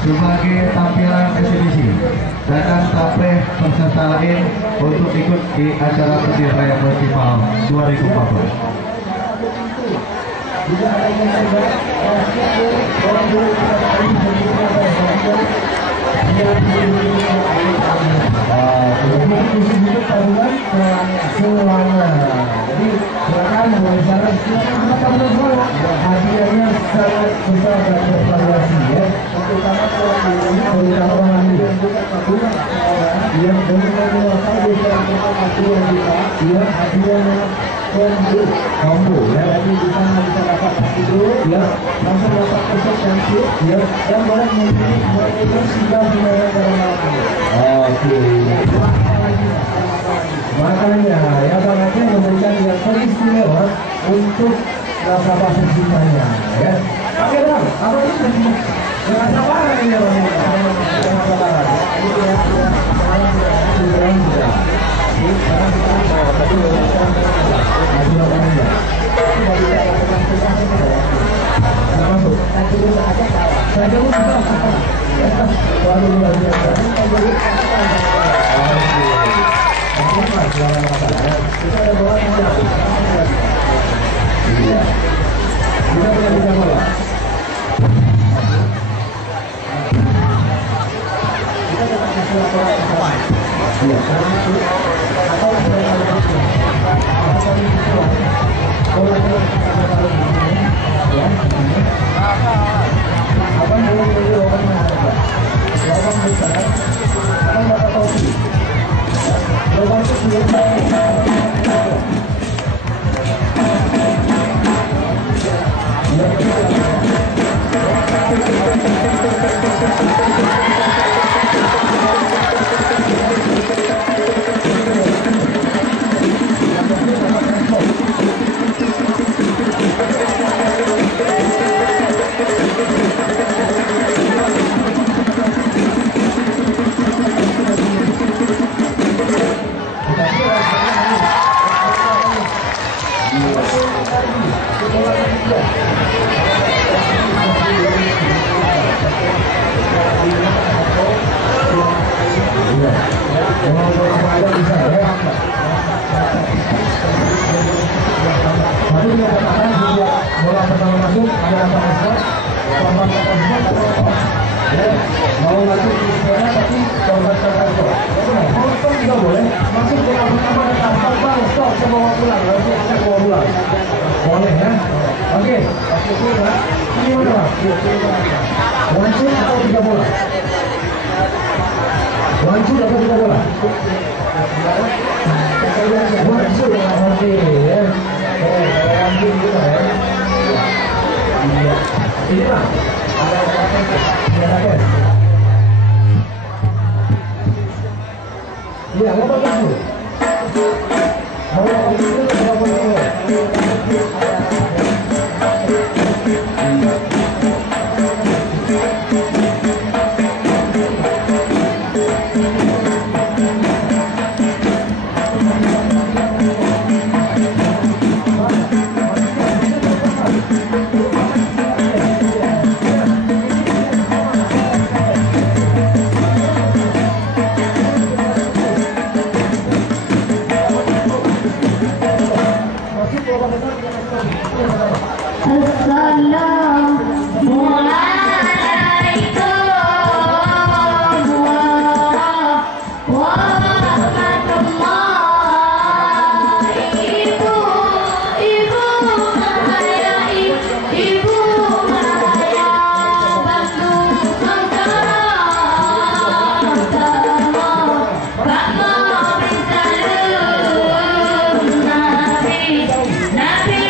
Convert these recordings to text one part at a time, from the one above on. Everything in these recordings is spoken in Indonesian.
sebagai tampilan eksibisi. Sedangkan sampai peserta lain untuk ikut di acara Petir Raya Festival 2014. Semuanya. Jadi silakan mulai sana. Hadiahnya sangat besar dan bervariasi ya. Terutama kalau yang dengan dia hadiahnya combo ya, jadi di sana bisa dapat itu ya, langsung dapat pusat cantik ya, dan boleh memilih mulai sudah dimana dari. Oke. Makanya ya Bang Aceh memberikan yang teristimewa untuk nasabah pencintanya ya. Oke Bang, apa itu? Jangan sabar ini Bang. Jangan sabar. Ini ya. Boleh ya. Oke. Ini mana? Wancu atau 3 bola? Wancu atau 3 bola? Wancu. Oke ya. Wancu gitu ya. Iya. Ini Pak. Ada. Iya, mau pakai dulu. Mau pakai dulu atau mau Nabi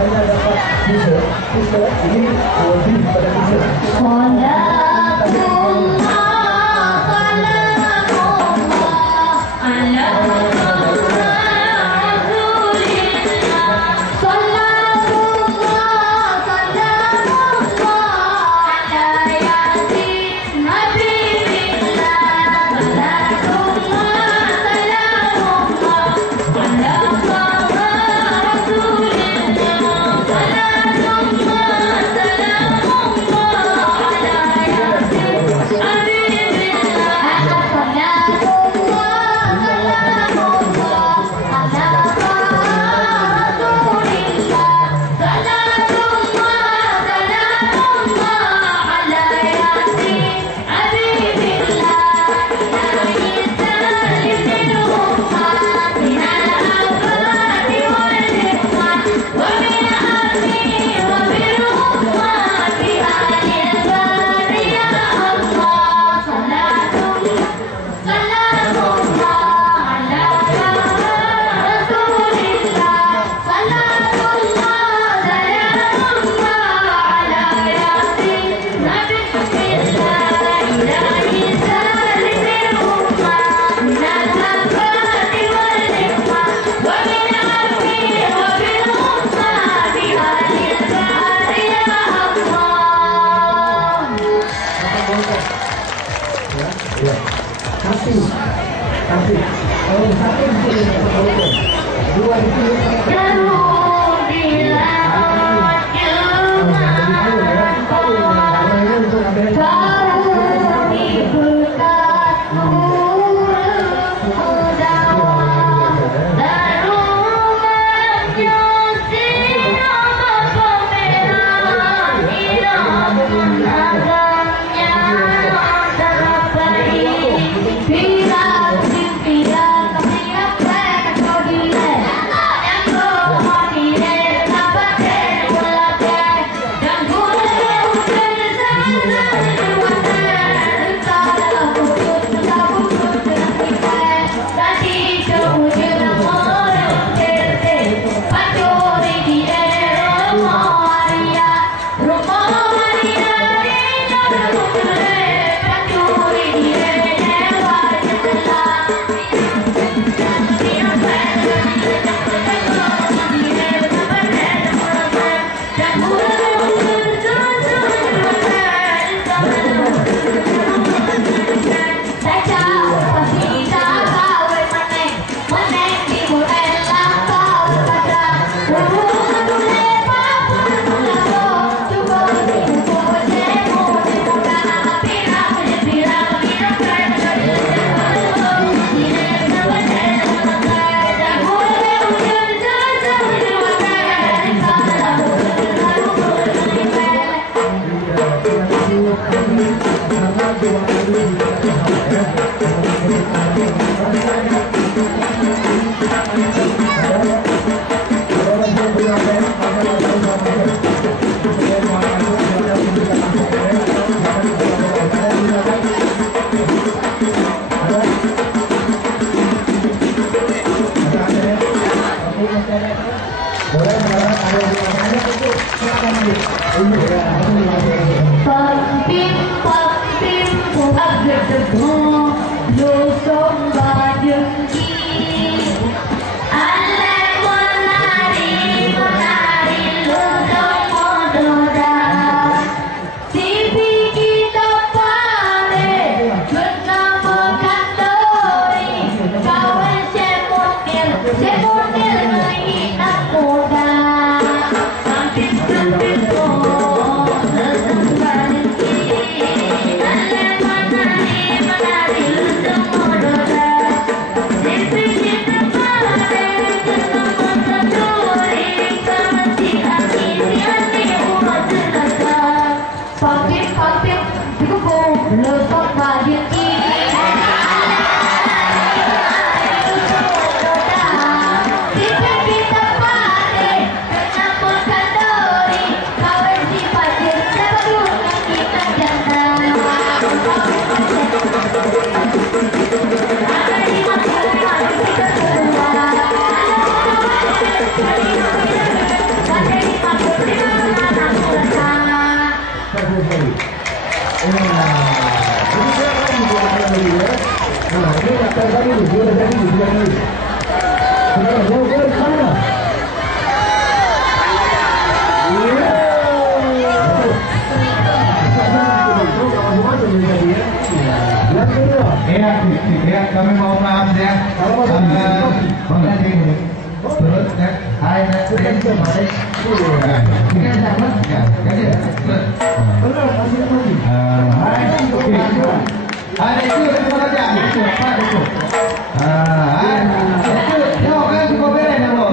hanya dapat t-shirt ini lebih pada t-shirt. Kasih. Kalau satu di sini, dua di sini. Ya, kami mau maaf ya. Terus ya, hai ada itu semua aja. Itu apa itu? Itu kan semua beda ya lo.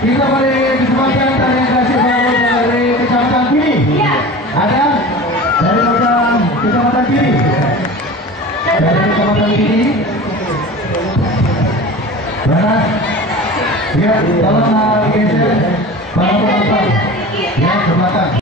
Kita beri kesempatan tanya kasih dari kecamatan Kiri. Ada dari kecamatan Kiri. Dari kecamatan Kiri. Mana? Ya, tolong geser para penonton. Ya, ke belakang.